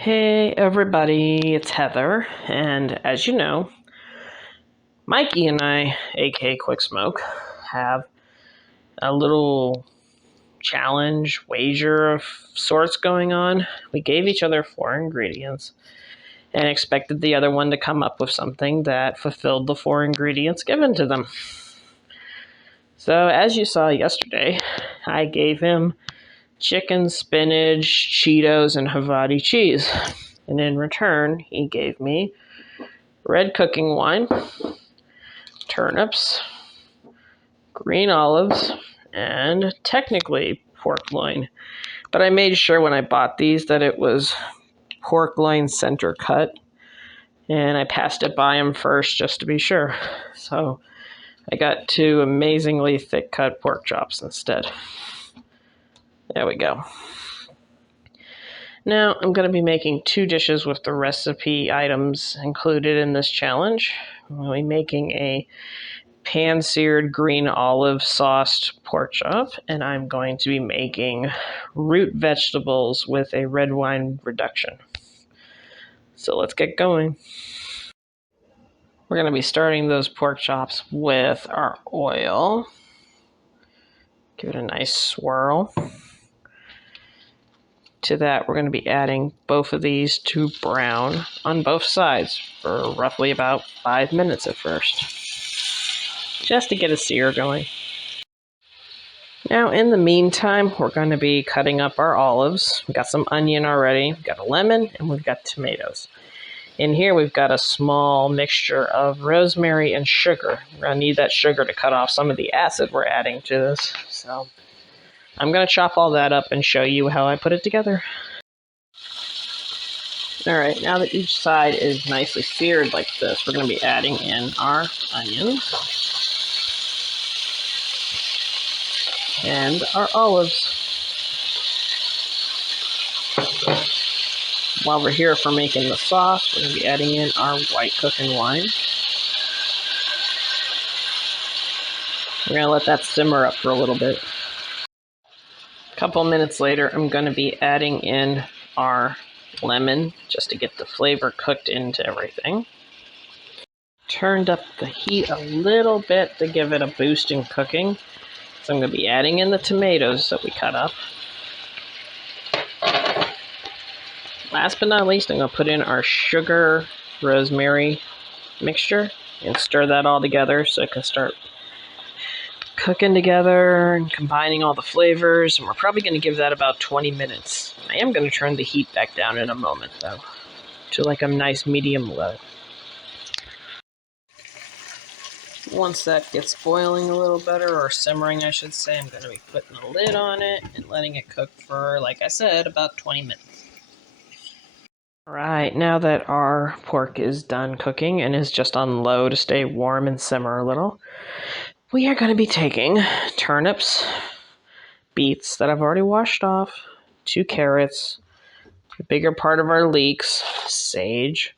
Hey everybody, it's Heather, and as you know, Mikey and I, aka Quicksmoke, have a little challenge, wager of sorts going on. We gave each other 4 ingredients and expected the other one to come up with something that fulfilled the 4 ingredients given to them. So, as you saw yesterday, I gave him chicken, spinach, Cheetos, and Havarti cheese. And in return, he gave me red cooking wine, turnips, green olives, and technically pork loin. But I made sure when I bought these that it was pork loin center cut, and I passed it by him first just to be sure. So I got 2 amazingly thick cut pork chops instead. There we go. Now I'm going to be making 2 dishes with the recipe items included in this challenge. I'm going to be making a pan-seared green olive sauced pork chop, and I'm going to be making root vegetables with a red wine reduction. So let's get going. We're going to be starting those pork chops with our oil. Give it a nice swirl. To that, we're going to be adding both of these to brown on both sides for roughly about 5 minutes at first, just to get a sear going. Now, in the meantime, we're going to be cutting up our olives. We've got some onion already, we've got a lemon, and we've got tomatoes. In here, we've got a small mixture of rosemary and sugar. We're going to need that sugar to cut off some of the acid we're adding to this. So I'm going to chop all that up and show you how I put it together. Alright, now that each side is nicely seared like this, we're going to be adding in our onions and our olives. While we're here for making the sauce, we're going to be adding in our white cooking wine. We're going to let that simmer up for a little bit. A couple minutes later, I'm going to be adding in our lemon just to get the flavor cooked into everything. Turned up the heat a little bit to give it a boost in cooking. So I'm going to be adding in the tomatoes that we cut up. Last but not least, I'm going to put in our sugar rosemary mixture and stir that all together so it can start cooking together and combining all the flavors. And we're probably going to give that about 20 minutes. I am going to turn the heat back down in a moment, though, to like a nice medium low. Once that gets boiling a little better, or simmering I should say, I'm going to be putting a lid on it and letting it cook for, like I said, about 20 minutes. Alright, now that our pork is done cooking and is just on low to stay warm and simmer a little, we are going to be taking turnips, beets that I've already washed off, 2 carrots, the bigger part of our leeks, sage,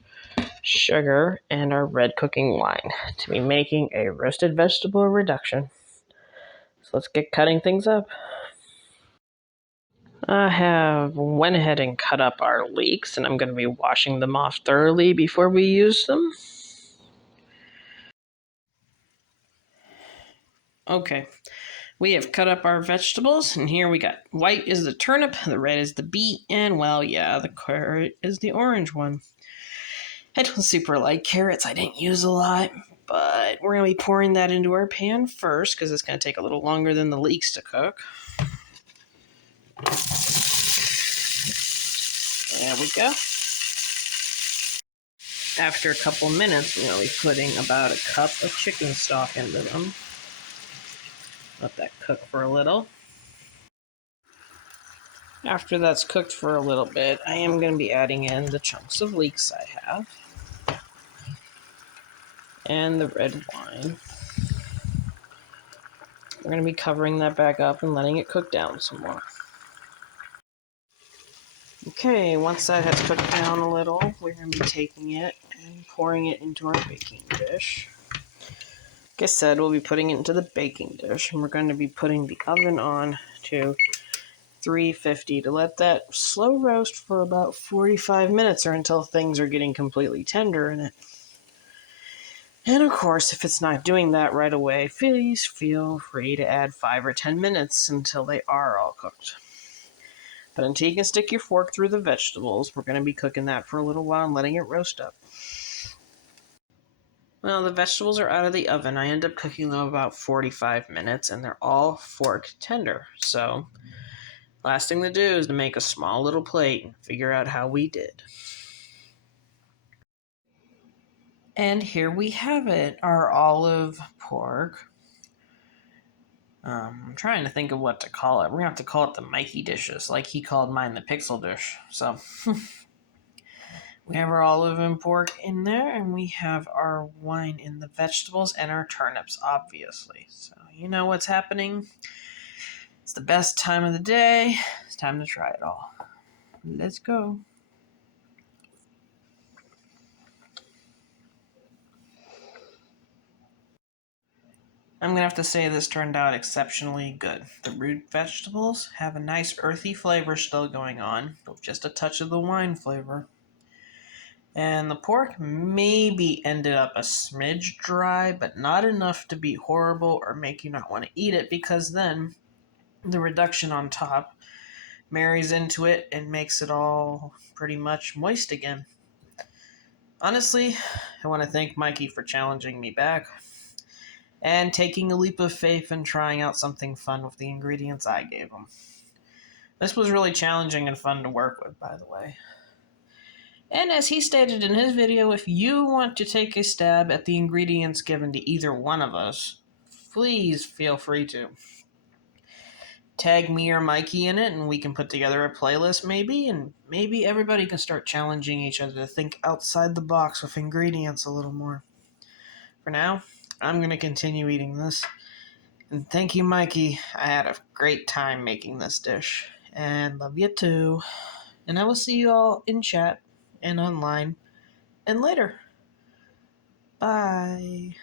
sugar, and our red cooking wine to be making a roasted vegetable reduction. So let's get cutting things up. I have went ahead and cut up our leeks, and I'm going to be washing them off thoroughly before we use them. Okay, we have cut up our vegetables, and here we got white is the turnip, the red is the beet, and well, yeah, the carrot is the orange one. I don't super like carrots, I didn't use a lot, but we're going to be pouring that into our pan first because it's going to take a little longer than the leeks to cook. There we go. After a couple minutes, we're going to be putting about a cup of chicken stock into them. Let that cook for a little. After that's cooked for a little bit, I am going to be adding in the chunks of leeks I have. And the red wine. We're going to be covering that back up and letting it cook down some more. Okay, once that has cooked down a little, we're going to be taking it and pouring it into our baking dish. Like I said, we'll be putting it into the baking dish, and we're going to be putting the oven on to 350 to let that slow roast for about 45 minutes or until things are getting completely tender in it. And of course, if it's not doing that right away, please feel free to add 5 or 10 minutes until they are all cooked. But until you can stick your fork through the vegetables, we're going to be cooking that for a little while and letting it roast up. Well, the vegetables are out of the oven. I end up cooking them about 45 minutes, and they're all fork tender. So, last thing to do is to make a small little plate and figure out how we did. And here we have it, our olive pork. I'm trying to think of what to call it. We're going to have to call it the Mikey dishes, like he called mine the pixel dish. So, we have our olive and pork in there, and we have our wine in the vegetables and our turnips, obviously. So, you know what's happening. It's the best time of the day. It's time to try it all. Let's go. I'm going to have to say this turned out exceptionally good. The root vegetables have a nice earthy flavor still going on, with just a touch of the wine flavor. And the pork maybe ended up a smidge dry, but not enough to be horrible or make you not want to eat it, because then the reduction on top marries into it and makes it all pretty much moist again. Honestly, I want to thank Mikey for challenging me back and taking a leap of faith and trying out something fun with the ingredients I gave him. This was really challenging and fun to work with, by the way. And as he stated in his video, if you want to take a stab at the ingredients given to either one of us, please feel free to. Tag me or Mikey in it, and we can put together a playlist maybe, and maybe everybody can start challenging each other to think outside the box with ingredients a little more. For now, I'm going to continue eating this. And thank you, Mikey. I had a great time making this dish. And love you too. And I will see you all in chat and online and later. Bye.